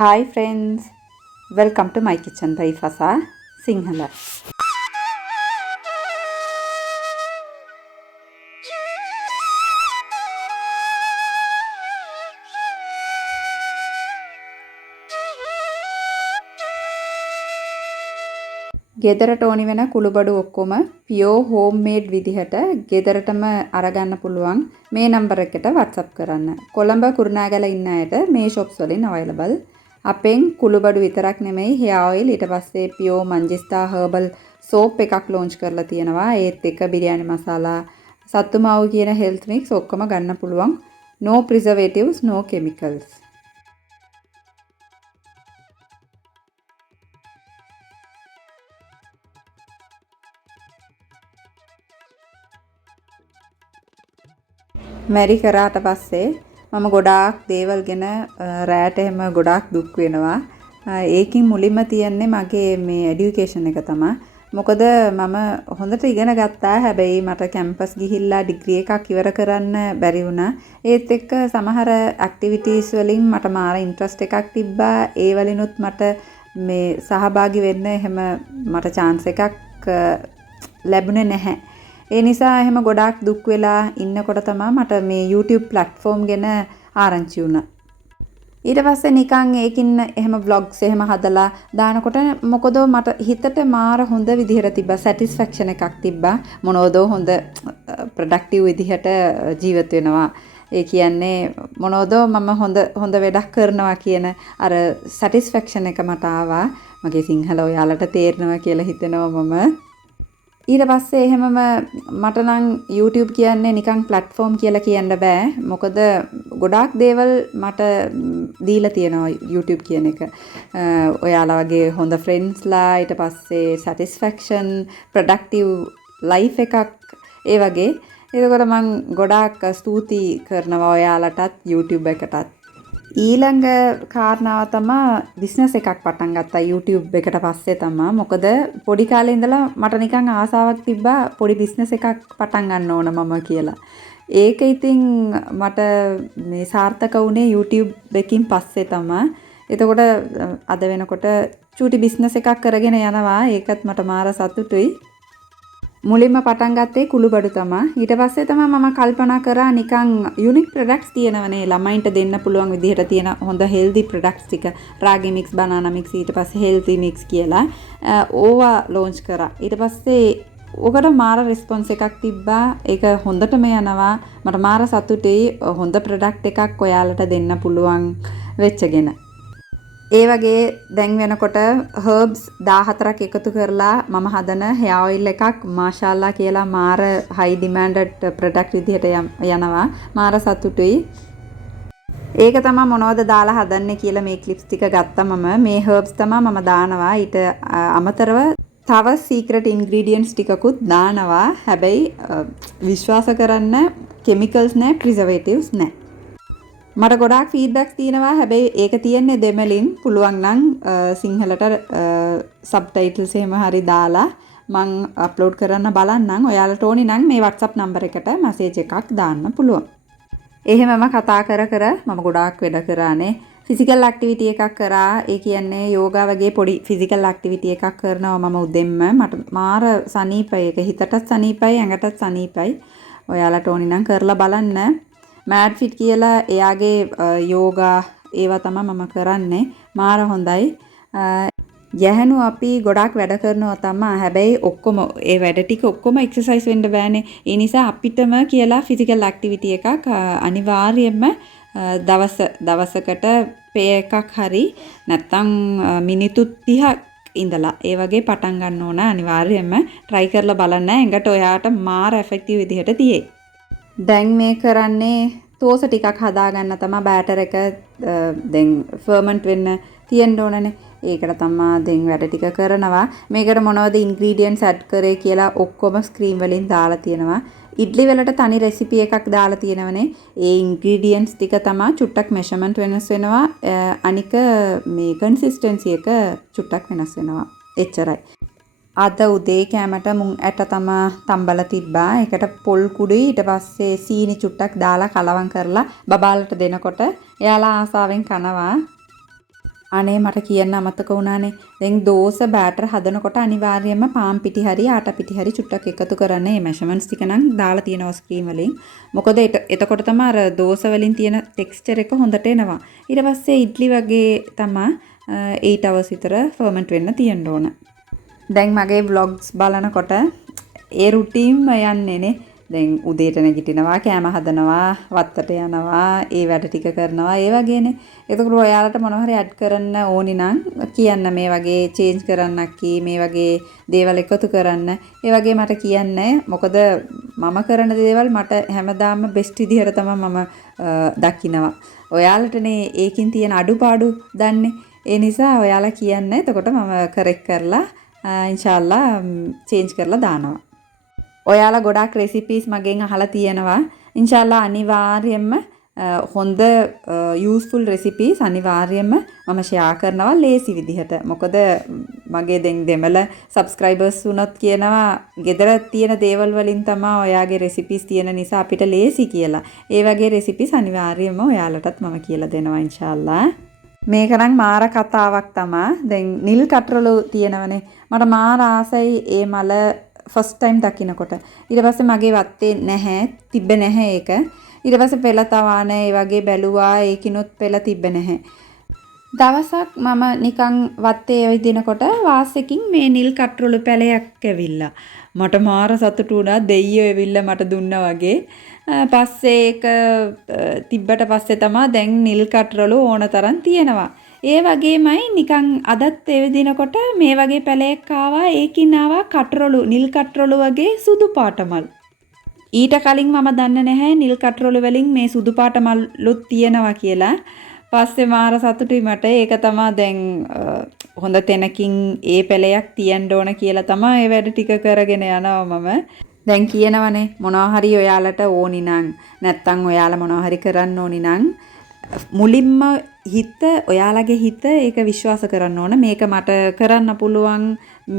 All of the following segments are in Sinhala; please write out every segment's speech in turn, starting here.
Hi friends, welcome to my kitchen by Fasa Sinhala. ගෙදරට ඕනි වෙන කුළුබඩු ඔක්කොම පියෝ හෝම්මේඩ් විදිහට ගෙදරටම අරගන්න පුළුවන් මේ නම්බර එකට WhatsApp කරන්න. කොළඹ කුරුණෑගල ඉන්න අයට මේ shops වලින් available. අපෙන් කුළුබඩු විතරක් නෙමෙයි hair oil ඊට පස්සේ පියෝ මංජිස්තා herbal soap එකක් launch කරලා තියෙනවා. ඒත් එක බිරියානි මසාලා සත්තු මාවු කියන health mix ඔක්කොම ගන්න පුළුවන්. No preservatives, no chemicals. මැරි කරාට පස්සේ මම ගොඩාක් දේවල් ගැන රැට එහෙම ගොඩාක් දුක් වෙනවා. ඒකින් මුලින්ම තියන්නේ මගේ මේ এডুকেෂන් එක තමයි. මොකද මම හොඳට ඉගෙන ගත්තා. හැබැයි මට කැම්පස් ගිහිල්ලා ඩිග්‍රී එකක් ඉවර කරන්න බැරි වුණා. ඒත් එක්ක සමහර ඇක්ටිවිටීස් වලින් මට මාර ඉන්ට්‍රස්ට් එකක් තිබ්බා. ඒ වලිනුත් මට මේ සහභාගී වෙන්න එහෙම මට chance එකක් ලැබුණේ නැහැ. ඒ නිසා එහෙම ගොඩාක් දුක් වෙලා ඉන්නකොට තමයි මට මේ YouTube platform ගැන ආරංචි වුණා. ඊට පස්සේ නිකන් ඒකින් එහෙම vlogs එහෙම හදලා දානකොට මොකද මට හිතට මාර හොඳ විදිහට තිබ්බා satisfaction එකක් තිබ්බා. මොනවදෝ හොඳ productive විදිහට ජීවත් වෙනවා. ඒ කියන්නේ මොනවදෝ මම හොඳ වැඩක් කරනවා කියන අර satisfaction එක මට ආවා. මගේ සිංහල ඔයාලට තේරෙනවා කියලා හිතනවා මම. ඊට පස්සේ එහෙමම මට නම් YouTube කියන්නේ නිකන් platform කියලා කියන්න බෑ. මොකද ගොඩාක් දේවල් මට දීලා තියෙනවා YouTube කියන එක. ඔයාලා වගේ හොඳ friendsලා ඊට පස්සේ satisfaction, productive life එකක් ඒ වගේ. ඒකෝර මම ගොඩාක් ස්තුති කරනවා ඔයාලටත් YouTube එකටත්. ඊළඟ කාරණාව තමයි බිස්නස් එකක් පටන් ගත්තා YouTube එකට පස්සේ තමයි. මොකද පොඩි කාලේ ඉඳලා මට නිකන් ආසාවක් තිබ්බා පොඩි බිස්නස් එකක් පටන් ගන්න ඕන මම කියලා. ඒක ඉතින් මට මේ සාර්ථක වුණේ YouTube එකකින් පස්සේ තමයි. එතකොට අද වෙනකොට චූටි බිස්නස් එකක් කරගෙන යනවා. ඒකත් මට මාර සතුටුයි. මුලින්ම පටන් ගත්තේ කුළුබඩු තමයි. ඊට පස්සේ තමයි මම කල්පනා කරා නිකන් යුනික් ප්‍රොඩක්ට්ස් තියෙනවනේ ළමයින්ට දෙන්න පුළුවන් විදිහට තියෙන හොඳ හෙල්දි ප්‍රොඩක්ට්ස් ටික. රාගි මික්ස්, බනානා මික්ස්, ඊට පස්සේ හෙල්ති මික්ස් කියලා ඕවා ලොන්ච් කරා. ඊට පස්සේ ඔකට මාර රෙස්පොන්ස් එකක් තිබ්බා. ඒක හොඳටම යනවා. මට මාර සතුටුයි හොඳ ප්‍රොඩක්ට් එකක් ඔයාලට දෙන්න පුළුවන් වෙච්චගෙන. ඒ වගේ දැන් වෙනකොට herbs 14ක් එකතු කරලා මම හදන hair oil එකක් මාෂාල්ලා කියලා මාර high demanded product විදිහට යනවා. මාර සතුටුයි. ඒක තමයි මොනවද දාලා හදන්නේ කියලා මේ clips ටික ගත්තා මම. මේ herbs තමයි මම දානවා. ඊට අමතරව තව secret ingredients ටිකකුත් දානවා. හැබැයි විශ්වාස කරන්න chemicals නැහැ, preservatives නැහැ. මට ගොඩාක් ෆීඩ්බැක්ස් තියෙනවා. හැබැයි ඒක තියෙන්නේ දෙමළින්. පුළුවන් නම් සිංහලට සබ්ටයිටල්ස් එහෙම හරි දාලා මම අප්ලෝඩ් කරන්න බලන්නම්. ඔයාලට ඕනි නම් මේ WhatsApp නම්බර එකට මැසේජ් එකක් දාන්න පුළුවන්. එහෙමම කතා කර මම ගොඩාක් වැඩ කරානේ. ෆිසිකල් ඇක්ටිවිටි එකක් කරා. ඒ කියන්නේ යෝගා වගේ පොඩි ෆිසිකල් ඇක්ටිවිටි එකක් කරනවා මම උදෙන්ම. මට මාර සනීපයි. ඒක හිතටත් සනීපයි, ඇඟටත් සනීපයි. ඔයාලට ඕනි නම් කරලා බලන්න. මෑඩ් ෆිට් කියලා එයාගේ යෝගා ඒවා තමයි මම කරන්නේ. මාර හොඳයි. යහනු අපි ගොඩාක් වැඩ කරනවා තමයි. හැබැයි ඔක්කොම ඒ වැඩ ටික ඔක්කොම එක්සර්සයිස් වෙන්න බෑනේ. ඒ නිසා අපිටම කියලා ෆිසිකල් ඇක්ටිවිටි එකක් අනිවාර්යයෙන්ම දවසකට පේ එකක් හරි නැත්තම් මිනිත්තු 30ක් ඉඳලා ඒ වගේ පටන් ගන්න ඕන. අනිවාර්යයෙන්ම try කරලා බලන්න. එඟට ඔයාට මාර effective විදිහට තියෙයි. දැන් මේ කරන්නේ තෝස ටිකක් හදාගන්න තමයි. බෑටර් එක දැන් ෆර්මන්ට් වෙන්න තියෙන්න ඕනනේ. ඒකට තමයි දැන් වැඩ ටික කරනවා. මේකට මොනවද ඉන්ග්‍රීඩියන්ට්ස් ඇඩ් කරේ කියලා ඔක්කොම ස්ක්‍රීන් වලින් දාලා තියෙනවා. ඉඩ්ලි වලට තනි රෙසිපි එකක් දාලා තියෙනවනේ. ඒ ඉන්ග්‍රීඩියන්ට්ස් ටික තමයි චුට්ටක් මෙෂර්මන්ට් වෙනස් වෙනවා. අනික මේ කන්සිස්ටන්සි එක චුට්ටක් වෙනස් වෙනවා. එච්චරයි. අද උදේ කෑමට මුං ඇට තමා තම්බලා තිබ්බා. ඒකට පොල් කුඩුයි ඊට පස්සේ සීනි චුට්ටක් දාලා කලවම් කරලා බබාලට දෙනකොට එයාලා ආසාවෙන් කනවා. අනේ මට කියන්න අමතක වුණානේ. දැන් දෝස බෑටර් හදනකොට අනිවාර්යයෙන්ම පාන් පිටි හරි ආටා පිටි හරි චුට්ටක් එකතු කරන්න. මේ මෙෂර්මන්ට්ස් ටික නම් දාලා තියෙනවා ස්ක්‍රීන් වලින්. මොකද එතකොට තමයි අර දෝස වලින් තියෙන ටෙක්ස්චර් එක හොඳට එනවා. ඊට පස්සේ ඉඩ්ලි වගේ තමයි 8 hours විතර ෆර්මන්ට් වෙන්න තියෙන්න ඕන. දැන් මගේ vlogs බලනකොට ඒ රුටීන්ම යන්නේනේ. දැන් උදේට නැගිටිනවා, කෑම හදනවා, වත්තට යනවා, ඒ වැඩ ටික කරනවා, ඒ වගේනේ. එතකොට ඔයාලට මොනවා හරි ඇඩ් කරන්න ඕනි නම් කියන්න මේ වගේ චේන්ජ් කරන්නක් කී මේ වගේ දේවල් එකතු කරන්න. ඒ වගේ මට කියන්න. මොකද මම කරන දේවල් මට හැමදාම බෙස්ට් විදිහට තමයි මම දකිනවා. ඔයාලටනේ ඒකින් තියෙන අඩුපාඩු දන්නේ. ඒ නිසා ඔයාලා කියන්න. එතකොට මම කරෙක්ට් කරලා ඉන්ෂාල්ලා චේන්ජ් කරලා දානවා. ඔයාලා ගොඩාක් රෙසිපීස් මගෙන් අහලා තියෙනවා. ඉන්ෂාල්ලා අනිවාර්යයෙන්ම හොඳ යූස්ෆුල් රෙසිපීස් අනිවාර්යයෙන්ම මම ෂෙයා කරනවා ලේසි විදිහට. මොකද මගේ දෙමළ සබ්ස්ක්‍රයිබර්ස් වුණත් කියනවා ගෙදර තියෙන දේවල් වලින් තමයි ඔයාගේ රෙසිපීස් තියෙන නිසා අපිට ලේසි කියලා. ඒ වගේ රෙසිපීස් අනිවාර්යයෙන්ම ඔයාලටත් මම කියලා දෙනවා ඉන්ෂාල්ලා. මේක නම් මාර කතාවක් තමයි. දැන් නිල් කටරළු තියෙනවනේ. මට මාර ආසයි ඒ මල ෆස්ට් ටයිම් දකින්නකොට. ඊට පස්සේ මගේ වත්තේ නැහැ, තිබ්බ නැහැ ඒක. ඊට පස්සේ පෙළ තවාන ඒ වගේ බැලුවා, ඒකිනුත් පෙළ තිබ්බ නැහැ. දවසක් මම නිකන් වත්තේ ඇවිදිනකොට වාසෙකින් මේ නිල් කටරළු පැලයක් ඇවිල්ලා. මට මාර සතුටු වුණා. දෙයියෝ ඇවිල්ලා මට දුන්නා වගේ. පස්සේ ඒක තිබ්බට පස්සේ තමයි දැන් නිල් කටරළු ඕන තරම් තියෙනවා. ඒ වගේමයි නිකන් අදත් එවිදිනකොට මේ වගේ පැලයක් ආවා. ඒකින් ආවා කටරළු, නිල් කටරළු වගේ සුදු පාට මල්. ඊට කලින් මම දන්නේ නැහැ නිල් කටරළු වලින් මේ සුදු පාට මල්ලුත් තියෙනවා කියලා. පස්සේ මාර සතුටුයි මට. ඒක තමයි දැන් හොඳ තැනකින් ඒ පැලයක් තියන්න ඕන කියලා තමයි ඒ වැඩ ටික කරගෙන යනවා මම. දැන් කියනවනේ මොනවා හරි ඔයාලට ඕනි නම් නැත්තම් ඔයාලා මොනවා හරි කරන්න ඕනි නම් මුලින්ම ඔයාලගේ හිත ඒක විශ්වාස කරන්න ඕන. මේක මට කරන්න පුළුවන්,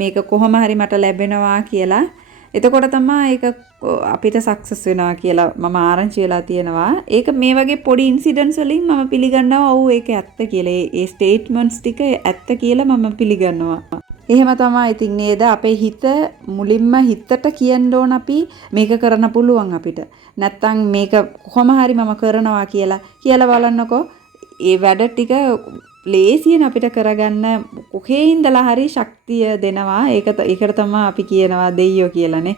මේක කොහොම හරි මට ලැබෙනවා කියලා. එතකොට තමයි ඒක අපිට සක්සස් වෙනවා කියලා මම ආරංචි වෙලා තියෙනවා. ඒක මේ වගේ පොඩි ඉන්සිඩන්ට්ස් වලින් මම පිළිගන්නවා ඔව් ඒක ඇත්ත කියලා. ඒ ස්ටේට්මන්ට්ස් ටික ඇත්ත කියලා මම පිළිගන්නවා. එහෙම තමයි ඉතින් නේද අපේ හිත මුලින්ම හිතට කියන්න ඕන අපි මේක කරන්න පුළුවන් අපිට. නැත්තම් මේක කොහොම හරි මම කරනවා කියලා බලන්නකෝ. ඒ වැඩ ටික ලේසියෙන් අපිට කරගන්න කොහේ ඉඳලා හරි ශක්තිය දෙනවා. ඒකට තමයි අපි කියනවා දෙයියෝ කියලානේ.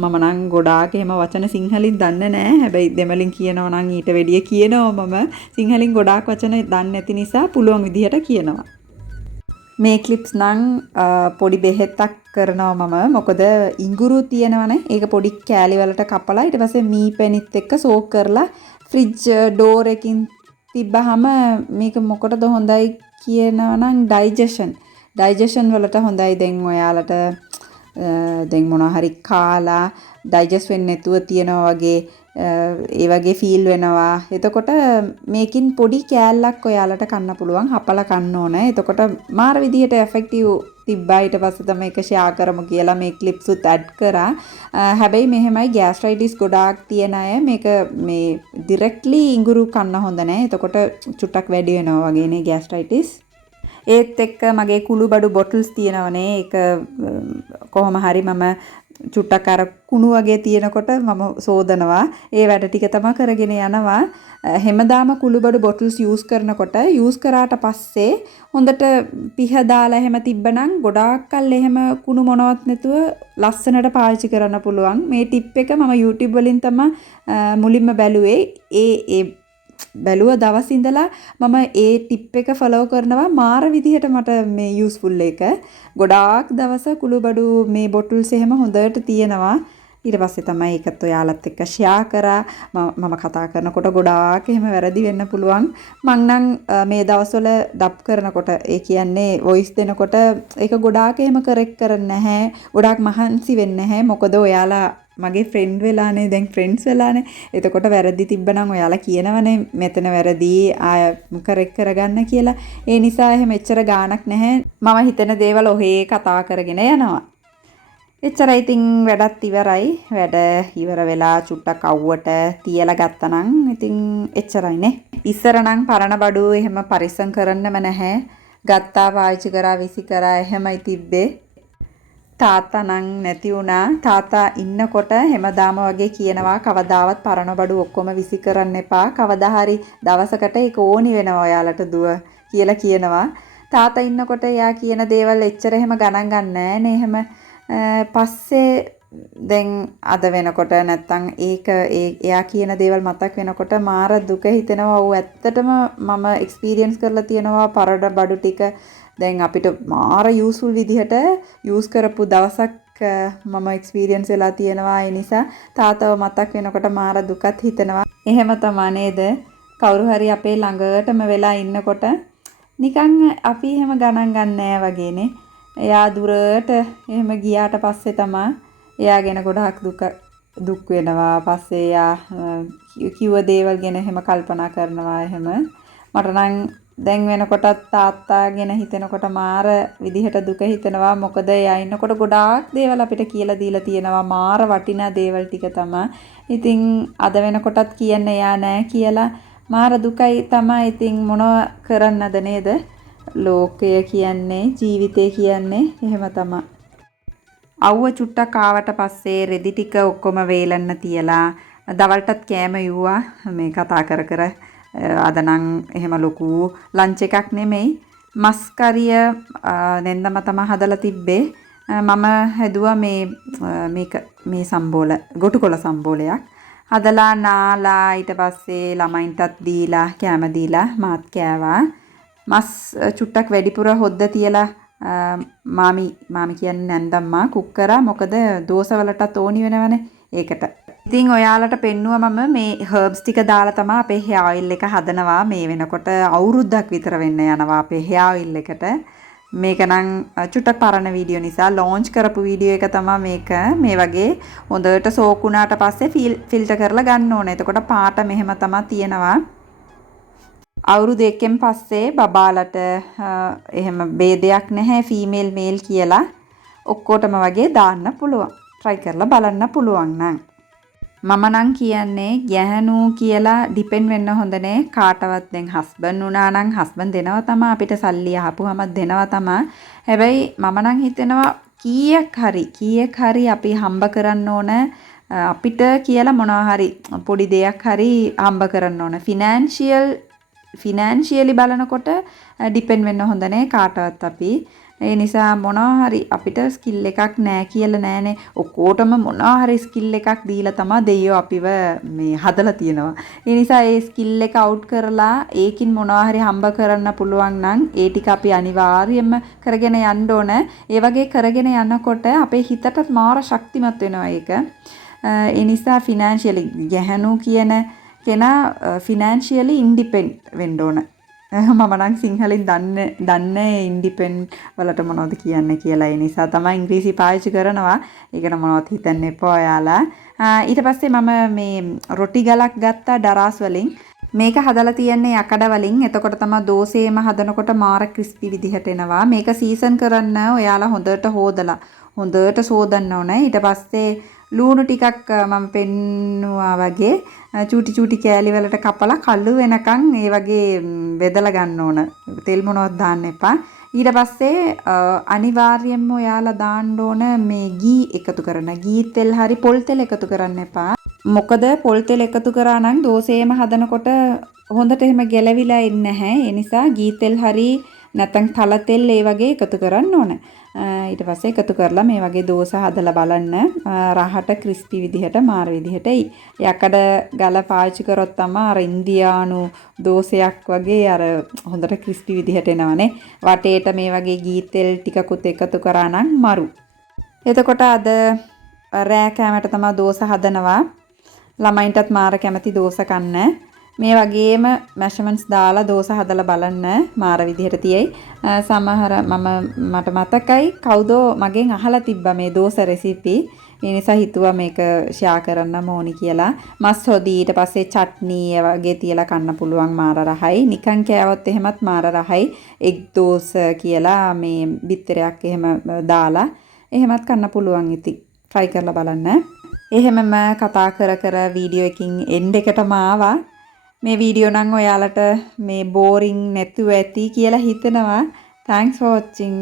මම නම් ගොඩාක් එහෙම වචන සිංහලින් දන්නේ නැහැ. හැබැයි දෙමළෙන් කියනවා නම් ඊට වැඩිය කියනවා මම. සිංහලින් ගොඩාක් වචන දන්නේ නැති නිසා පුළුවන් විදිහට කියනවා. මේ ක්ලිප්ස් නම් පොඩි බෙහෙත්තක් කරනවා මම. මොකද ඉඟුරු තියෙනවනේ. ඒක පොඩි කෑලි වලට කපලා ඊට පස්සේ මී පැණිත් එක්ක සෝක් කරලා ෆ්‍රිජ් ඩෝර් එකකින් තිබ්බහම මේක මොකටද හොඳයි කියනවා නම් ඩයිජෙෂන් වලට හොඳයි. දැන් ඔයාලට දැන් මොනවා හරි කාලා ඩයිජෙස්ට් වෙන්නේ නැතුව තියනවා වගේ ඒ වගේ ෆීල් වෙනවා. එතකොට මේකින් පොඩි කෑල්ලක් ඔයාලට කන්න පුළුවන්. හපලා කන්න ඕනේ. එතකොට මාර විදියට එෆෙක්ටිව් තිබ්බා. ඊට පස්සේ තමයි ඒක ෂෙයා කරමු කියලා මේ ක්ලිප්ස් උත් ඇඩ් කරා. හැබැයි මෙහෙමයි ગેස්ට්‍රයිටිස් ගොඩාක් තියෙන අය මේක මේ ඩිරෙක්ට්ලි ඉඟුරු කන්න හොඳ නැහැ. එතකොට චුට්ටක් වැඩි වෙනවා වගේනේ ગેස්ට්‍රයිටිස්. ඒත් එක්ක මගේ කුළුබඩු බොටල්ස් තියෙනවනේ. ඒක කොහොම හරි මම චුට්ටක් අර කුණු වගේ තියෙනකොට මම සෝදනවා. ඒ වැඩ ටික තමයි කරගෙන යනවා. හැමදාම කුළුබඩු බොටල්ස් යූස් කරනකොට යූස් කරාට පස්සේ හොඳට පිහ දාලා එහෙම තිබ්බනම් ගොඩාක් කල් එහෙම කුණු මොනවත් නැතුව ලස්සනට පාවිච්චි කරන්න පුළුවන්. මේ ටිප් එක මම YouTube වලින් තමයි මුලින්ම බැලුවේ. ඒ බැලුව දවස් ඉඳලා මම ඒ ටිප් එක ෆලෝ කරනවා. මාර විදිහට මට මේ යූස්ෆුල් එක. ගොඩාක් දවස කුළුබඩු මේ බොටල්ස් එහෙම හොඳට තියෙනවා. ඊට පස්සේ තමයි ඒකත් ඔයාලත් එක්ක ෂෙයා කරා. මම කතා කරනකොට ගොඩාක් එහෙම වැරදි වෙන්න පුළුවන්. මං නම් මේ දවස්වල ඩබ් කරනකොට ඒ කියන්නේ වොයිස් දෙනකොට ඒක ගොඩාක් එහෙම කරෙක්ට් කරන්නේ නැහැ. ගොඩාක් මහන්සි වෙන්නේ නැහැ. මොකද ඔයාලා මගේ ෆ්‍රෙන්ඩ් වෙලානේ දැන් ෆ්‍රෙන්ඩ්ස් වෙලානේ. එතකොට වැරදි තිබ්බනම් ඔයාලා කියනවනේ මෙතන වැරදි ආය කරෙක්ට් කරගන්න කියලා. ඒ නිසා එහෙම එච්චර ගාණක් නැහැ. මම හිතන දේවල් ඔහේ කතා කරගෙන යනවා. එච්චරයි ඉතින් වැඩත් ඉවරයි. වැඩ ඉවර වෙලා චුට්ටක් අවුවට තියලා ගත්තනම් ඉතින් එච්චරයිනේ. ඉස්සර නම් පරණ බඩු එහෙම පරිස්සම් කරන්නම නැහැ. ගත්තා පාවිච්චි කරා විසි කරා එහෙමයි තිබ්බේ. තාත්තා නම් නැති වුණා. තාත්තා ඉන්නකොට හැමදාම වගේ කියනවා කවදාවත් පරණ බඩු ඔක්කොම විසි කරන්න එපා. කවදා හරි දවසකට ඒක ඕනි වෙනවා ඔයාලට දුව කියලා කියනවා. තාත්තා ඉන්නකොට එයා කියන දේවල් එච්චර එහෙම ගණන් ගන්න නෑනේ එහෙම. පස්සේ දැන් අද වෙනකොට නැත්තම් එයා කියන දේවල් මතක් වෙනකොට මාර දුක හිතෙනවා. ඔව් ඇත්තටම මම එක්ස්පීරියන්ස් කරලා තියෙනවා පරණ බඩු ටික. දැන් අපිට මාර යූස්ෆුල් විදිහට යූස් කරපු දවසක් මම එක්ස්පීරියන්ස් වෙලා තියෙනවා. ඒ නිසා තාත්තව මතක් වෙනකොට මාර දුකත් හිතෙනවා. එහෙම තමයි නේද? කවුරු හරි අපේ ළඟටම වෙලා ඉන්නකොට නිකන් අපි එහෙම ගණන් ගන්න නෑ වගේනේ. එයා දුරට එහෙම ගියාට පස්සේ තමයි එයා ගැන ගොඩාක් දුක් වෙනවා. පස්සේ එයා කිව්ව දේවල් ගැන එහෙම කල්පනා කරනවා එහෙම. මට නම් දැන් වෙනකොටත් තාත්තා ගැන හිතෙනකොට මාර විදිහට දුක හිතෙනවා. මොකද එයා ඉන්නකොට ගොඩාක් දේවල් අපිට කියලා දීලා තියෙනවා. මාර වටිනා දේවල් ටික තමයි. ඉතින් අද වෙනකොටත් කියන්නේ එයා නෑ කියලා මාර දුකයි තමයි. ඉතින් මොනව කරන්නද නේද? ලෝකය කියන්නේ ජීවිතය කියන්නේ එහෙම තමයි. අවුව චුට්ටක් ආවට පස්සේ රෙදි ටික ඔක්කොම වේලන්න තියලා දවල්ටත් කෑම යුවා මේ කතා කර කර. අද නම් එහෙම ලොකු ලන්ච් එකක් නෙමෙයි. මස් කරිය නෙන්දම තමයි හදලා තිබ්බේ. මම හැදුවා මේ සම්බෝල ගොටුකොළ සම්බෝලයක්. හදලා නාලා ඊට පස්සේ ළමයින්ටත් දීලා කෑම දීලා මාත් කෑවා. මස් චුට්ටක් වැඩිපුර හොද්ද තියලා මාමි කියන්නේ නැන්දම්මා කුක් කරා. මොකද දෝසවලටත් ඕනි වෙනවනේ ඒකට. ඉතින් ඔයාලට පෙන්නුවා මම මේ හර්බ්ස් ටික දාලා තමයි අපේ හෙයා ඔයිල් එක හදනවා. මේ වෙනකොට අවුරුද්දක් විතර වෙන්න යනවා අපේ හෙයා ඔයිල් එකට. මේක නම් චුට්ටක් පරණ වීඩියෝ නිසා ලොන්ච් කරපු වීඩියෝ එක තමයි මේක. මේ වගේ හොඳට සෝක් වුණාට පස්සේ ෆිල්ටර් කරලා ගන්න ඕනේ. එතකොට පාට මෙහෙම තමයි තියෙනවා. අවුරුදු 1කින් පස්සේ බබාලට එහෙම ભેදයක් නැහැ ෆීමේල් මේල් කියලා ඔක්කොටම වගේ දාන්න පුළුවන්. try කරලා බලන්න පුළුවන් නම්. මම නම් කියන්නේ ගැහණු කියලා ඩිපෙන්ඩ් වෙන්න හොඳ නෑ කාටවත්. දැන් හස්බන්ඩ් වුණා නම් හස්බන්ඩ් දෙනවා තමයි අපිට සල්ලි අහපුවම දෙනවා තමයි. හැබැයි මම නම් හිතෙනවා කීයක් හරි අපි හම්බ කරන්න ඕන අපිට කියලා මොනවා හරි පොඩි දෙයක් හරි හම්බ කරන්න ඕන. ෆිනෑන්ෂියලි බලනකොට ඩිපෙන්ඩ් වෙන්න හොඳ නෑ කාටවත් අපි. ඒ නිසා මොනවා හරි අපිට ස්කිල් එකක් නෑ කියලා නෑනේ. ඔක්කොටම මොනවා හරි ස්කිල් එකක් දීලා තමයි දෙයියෝ අපිව මේ හදලා තියෙනවා. ඒ නිසා ඒ ස්කිල් එක අවුට් කරලා ඒකින් මොනවා හරි හම්බ කරන්න පුළුවන් නම් ඒ ටික අපි අනිවාර්යයෙන්ම කරගෙන යන්න ඕන. ඒ වගේ කරගෙන යනකොට අපේ හිතට මාර ශක්තිමත් වෙනවා ඒක. ඒ නිසා ෆිනෑන්ෂියලි ගැහණු කියන කෙනා ෆිනෑන්ෂියලි ඉන්ඩිපෙන්ඩ් වෙන්න ඕන. මම නම් සිංහලෙන් දන්නේ ඉන්ඩිපෙන්ඩ් වලට මොනවද කියන්නේ කියලා. ඒ නිසා තමයි ඉංග්‍රීසි පාවිච්චි කරනවා. ඒකට මොනවද හිතන්න එපා ඔයාලා. ඊට පස්සේ මම මේ රොටි ගලක් ගත්තා ඩරාස් වලින්. මේක හදලා තියන්නේ යකඩ වලින්. එතකොට තමයි දෝසේම හදනකොට මාර ක්‍රිස්පි විදිහට එනවා. මේක සීසන් කරන්න ඔයාලා හොඳට හොදලා හොඳට සෝදන්න ඕනේ. ඊට පස්සේ ලුණු ටිකක් මම පෙන්නුවා වගේ චූටි කෑලි වලට කපලා කළු වෙනකන් ඒ වගේ බෙදලා ගන්න ඕන. තෙල් මොනවත් දාන්න එපා. ඊට පස්සේ අනිවාර්යයෙන්ම ඔයාලා දාන්න ඕන මේ ගී එකතු කරන. ගී තෙල් හරි පොල් තෙල් එකතු කරන්න එපා. මොකද පොල් තෙල් එකතු කරා නම් දෝසේම හදනකොට හොඳට එහෙම ගැලවිලා එන්නේ නැහැ. ඒ නිසා ගී තෙල් හරි නැත්නම් තල තෙල් ඒ වගේ එකතු කරන්න ඕන. ඊට පස්සේ එකතු කරලා මේ වගේ දෝස හදලා බලන්න. රහට ක්‍රිස්පි විදිහට මාර විදිහට එයි. යකඩ ගල පාවිච්චි කරොත් තමයි අර ඉන්දියානු දෝසයක් වගේ අර හොඳට ක්‍රිස්පි විදිහට එනවනේ. වටේට මේ වගේ ගී තෙල් ටිකකුත් එකතු කරා නම් මරු. එතකොට අද රෑ කෑමට තමයි දෝස හදනවා. ළමයින්ටත් මාර කැමති දෝස කන්න. මේ වගේම මැෂර්මන්ට්ස් දාලා දෝස හදලා බලන්න මාර විදිහට තියෙයි. සමහර මට මතකයි කවුදෝ මගෙන් අහලා තිබ්බා මේ දෝස රෙසිපි. ඒ නිසා හිතුවා මේක ෂෙයා කරන්න ඕනි කියලා. මස් හොදි ඊට පස්සේ චට්නි වගේ තියලා කන්න පුළුවන් මාර රහයි. නිකන් කෑවොත් එහෙමත් මාර රහයි. එග් දෝස කියලා මේ බිත්තරයක් එහෙම දාලා එහෙමත් කන්න පුළුවන් ඉතින්. try කරලා බලන්න. එහෙමම කතා කර කර වීඩියෝ එකකින් එන්ඩ් එකටම ආවා. මේ වීඩියෝ නම් ඔයාලට මේ බෝරින් නැතුව ඇති කියලා හිතනවා. Thanks for watching.